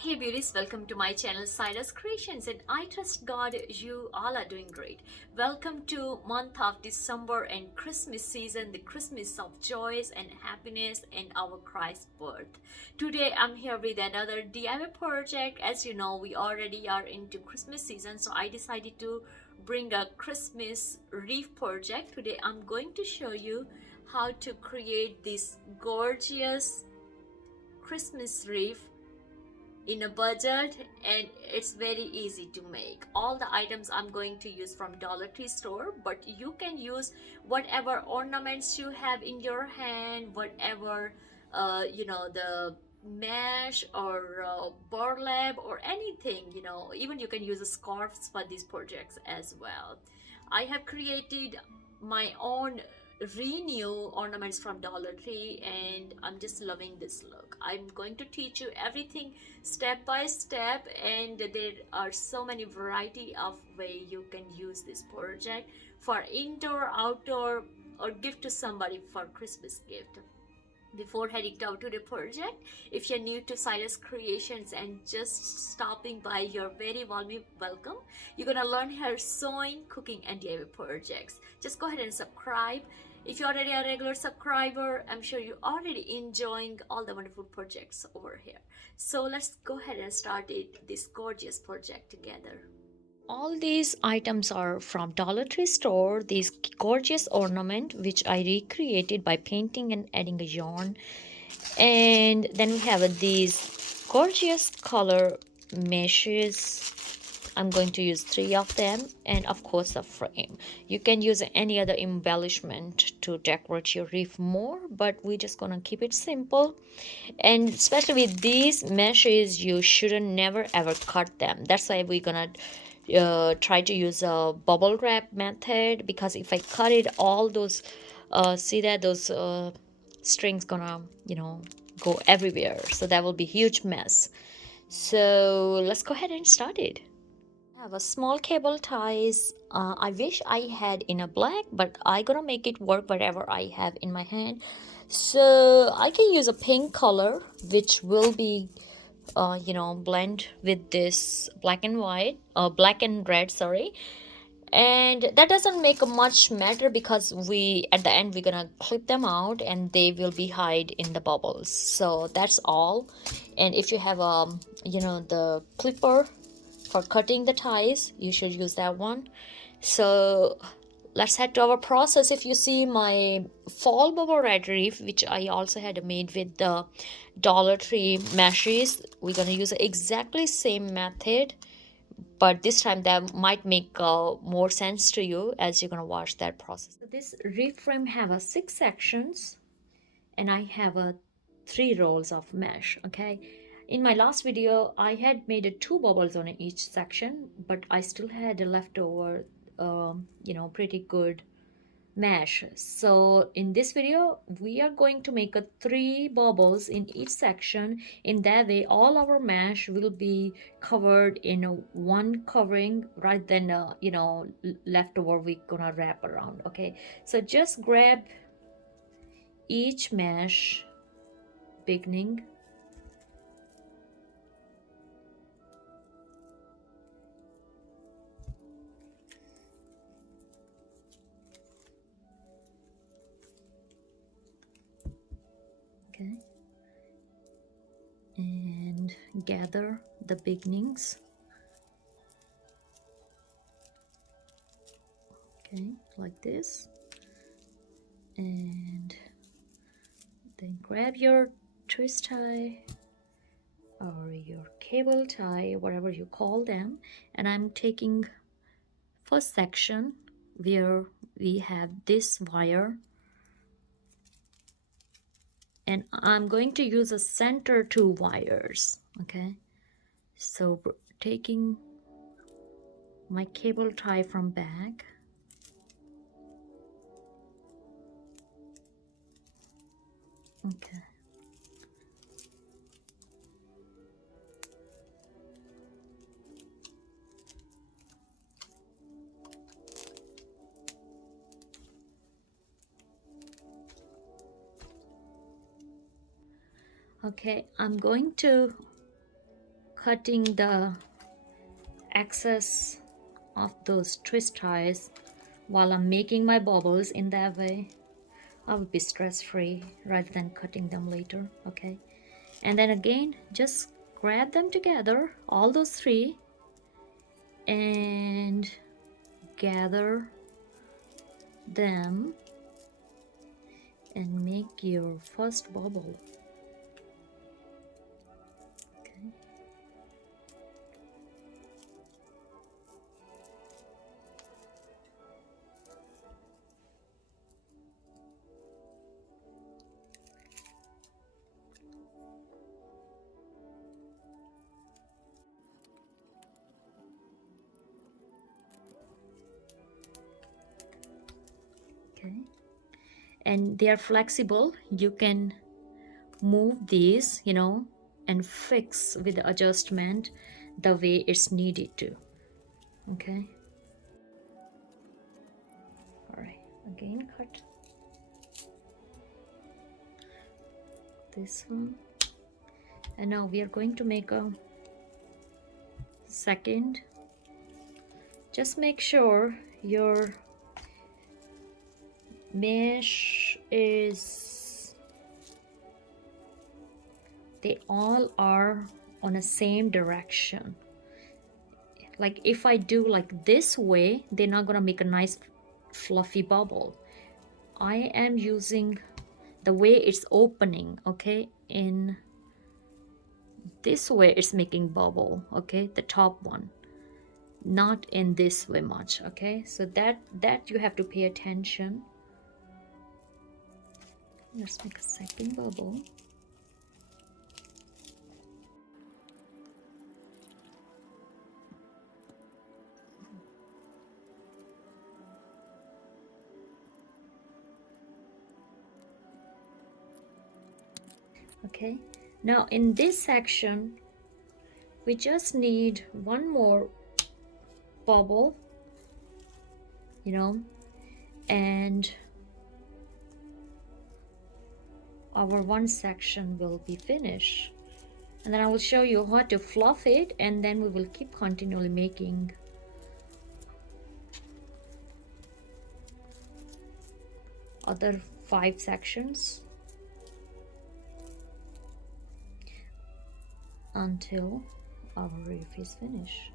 Hey beauties, welcome to my channel Saira's Creations, and I trust God you all are doing great. Welcome to month of December and Christmas season, the Christmas of joys and happiness and our Christ birth. Today I'm here with another DIY project. As you know, we already are into Christmas season, so I decided to bring a Christmas wreath project. Today I'm going to show you how to create this gorgeous Christmas wreath in a budget, and it's very easy to make. All the items I'm going to use from Dollar Tree store, but you can use whatever ornaments you have in your hand, whatever the mesh or burlap or anything, even you can use scarves for these projects as well. I have created my own renew ornaments from Dollar Tree, and I'm just loving this look. I'm going to teach you everything step by step, and there are so many variety of way you can use this project for indoor, outdoor, or gift to somebody for Christmas gift. Before heading down to the project, if you're new to Saira's Creations and just stopping by, you're very warmly welcome. You're gonna learn here sewing, cooking, and DIY projects. Just go ahead and subscribe. If you're already a regular subscriber, I'm sure you're already enjoying all the wonderful projects over here. So let's go ahead and start this gorgeous project together. All these items are from Dollar Tree store. This gorgeous ornament which I recreated by painting and adding a yarn. And then we have these gorgeous color meshes. I'm going to use 3 of them, and of course a frame. You can use any other embellishment to decorate your wreath more, but we're just gonna keep it simple. And especially with these meshes, you shouldn't never ever cut them. That's why we're gonna try to use a bubble wrap method, because if I cut it, all those see that those strings gonna go everywhere, so that will be huge mess. So let's go ahead and start it. I have a small cable ties. I wish I had in a black, but I gonna make it work whatever I have in my hand. So I can use a pink color, which will be blend with this black and white, black and red, sorry. And that doesn't make much matter, because we at the end we're gonna clip them out and they will be hide in the bubbles. So that's all. And if you have the clipper for cutting the ties, you should use that one. So let's head to our process. If you see my fall bubble red wreath, which I also had made with the Dollar Tree meshes, we're gonna use exactly same method, but this time that might make more sense to you as you're gonna watch that process. So this wreath frame have a 6 sections, and I have a 3 rolls of mesh. Okay, in my last video I had made 2 bubbles on each section, but I still had a leftover pretty good mesh. So in this video we are going to make 3 bubbles in each section. In that way all our mesh will be covered in one covering, right? Then leftover we gonna wrap around. Okay, so just grab each mesh beginning. Okay, and gather the beginnings. Okay, like this. And then grab your twist tie or your cable tie, whatever you call them, and I'm taking first section where we have this wire, and I'm going to use a center 2 wires. Okay, so taking my cable tie from back, okay, okay, I'm going to cutting the excess of those twist ties while I'm making my bubbles. In that way I will be stress-free rather than cutting them later. Okay, and then again just grab them together, all those three, and gather them and make your first bubble. Okay. Okay, and they are flexible. You can move these, you know, and fix with the adjustment the way it's needed to. Okay, all right, again cut this one, and now we are going to make a second. Just make sure your mesh is, they all are on the same direction. Like if I do like this way, they're not gonna make a nice fluffy bubble. I am using the way it's opening, okay? In this way it's making bubble, okay? The top one, not in this way much, okay? So that you have to pay attention. Let's make a second bubble. Okay, now in this section we just need one more bubble, you know, and our one section will be finished. And then I will show you how to fluff it, and then we will keep continually making other 5 sections until our wreath is finished.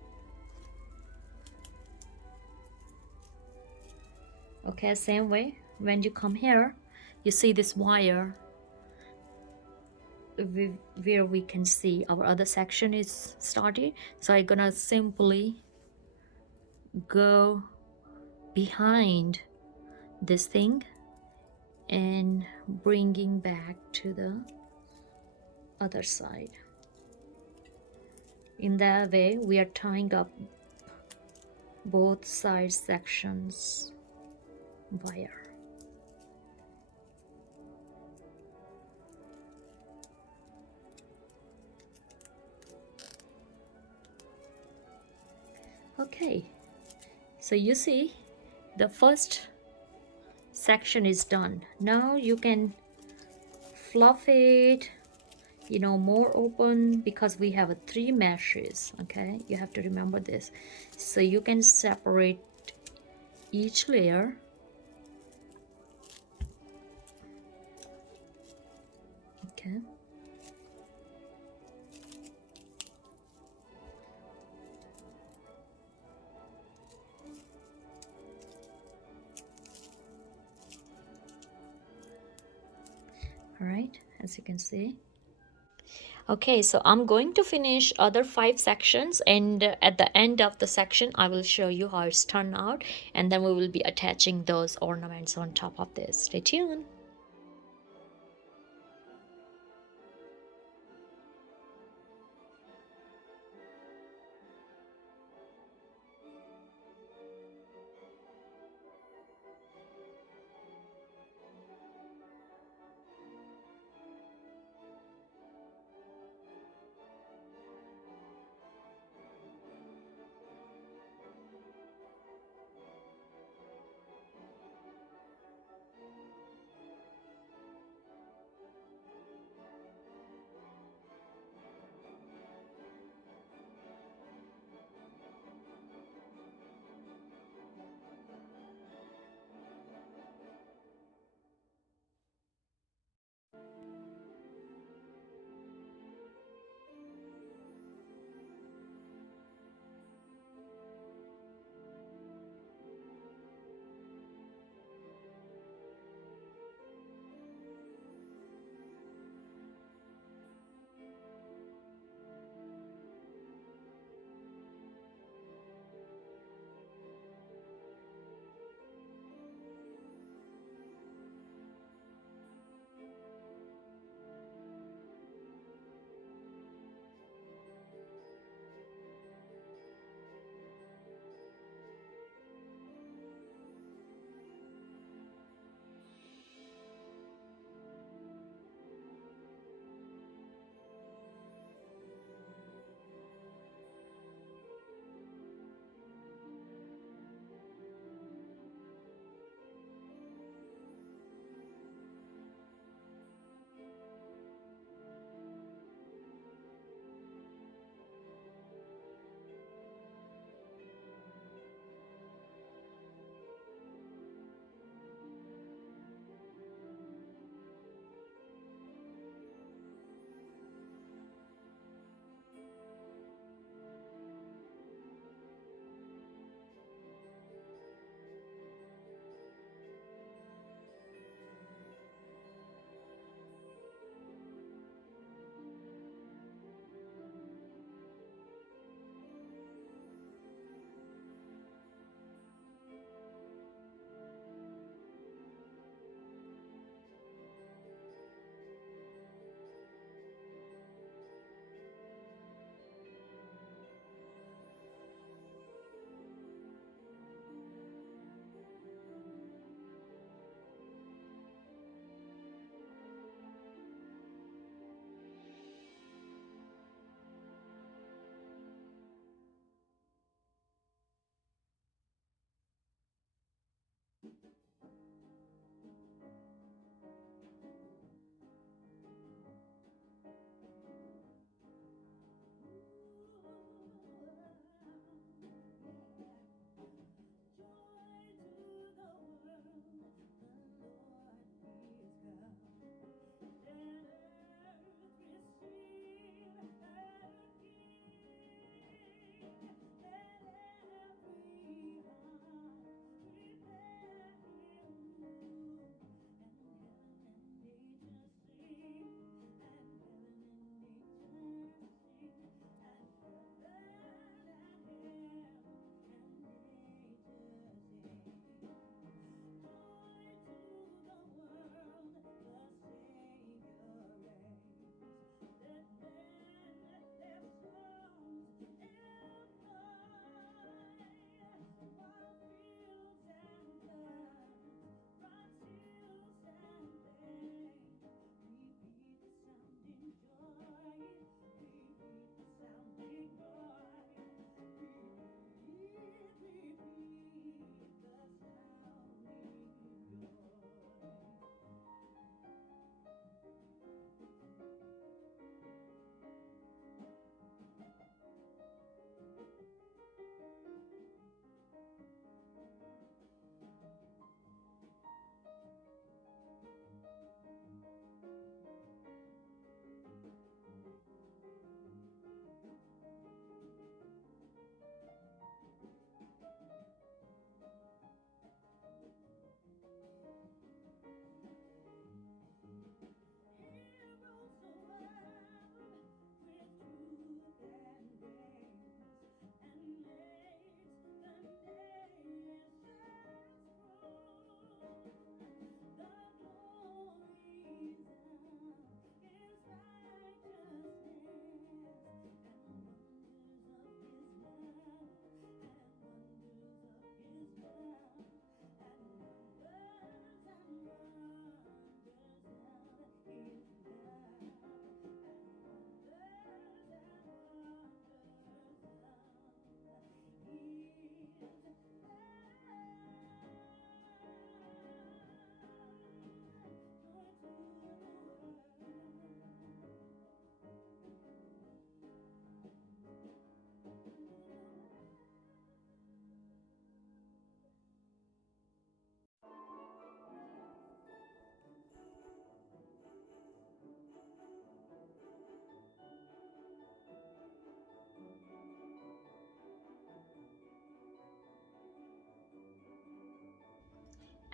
Okay, same way, when you come here, you see this wire where we can see our other section is started. So I'm gonna simply go behind this thing and bringing back to the other side. In that way we are tying up both side sections wire. Okay, so you see the first section is done. Now you can fluff it, you know, more open, because we have 3 meshes. Okay, you have to remember this. So you can separate each layer. Okay, all right, as you can see. Okay, so I'm going to finish other 5 sections, and at the end of the section I will show you how it's turned out, and then we will be attaching those ornaments on top of this. Stay tuned.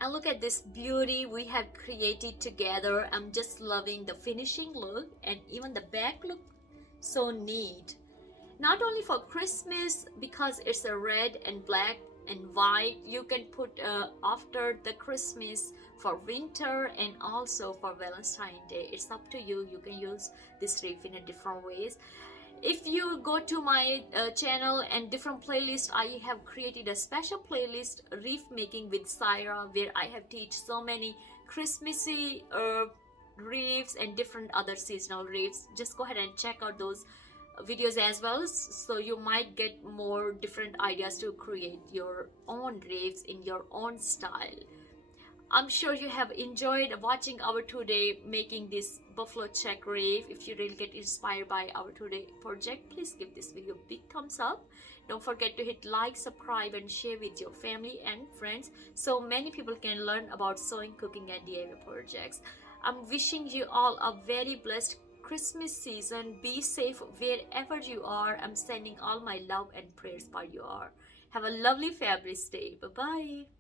And look at this beauty we have created together. I'm just loving the finishing look, and even the back look so neat. Not only for Christmas, because it's a red and black and white, you can put after the Christmas for winter and also for Valentine's Day. It's up to you. You can use this wreath in a different ways. If you go to my channel and different playlist, I have created a special playlist, wreath making with Saira, where I have teach so many Christmassy wreaths and different other seasonal wreaths. Just go ahead and check out those videos as well, so you might get more different ideas to create your own wreaths in your own style. I'm sure you have enjoyed watching our today making this buffalo check wreath. If you really get inspired by our today project, please give this video a big thumbs up. Don't forget to hit like, subscribe, and share with your family and friends so many people can learn about sewing, cooking, and DIY projects. I'm wishing you all a very blessed Christmas season. Be safe wherever you are. I'm sending all my love and prayers for you all. Have a lovely, fabulous day. Bye-bye.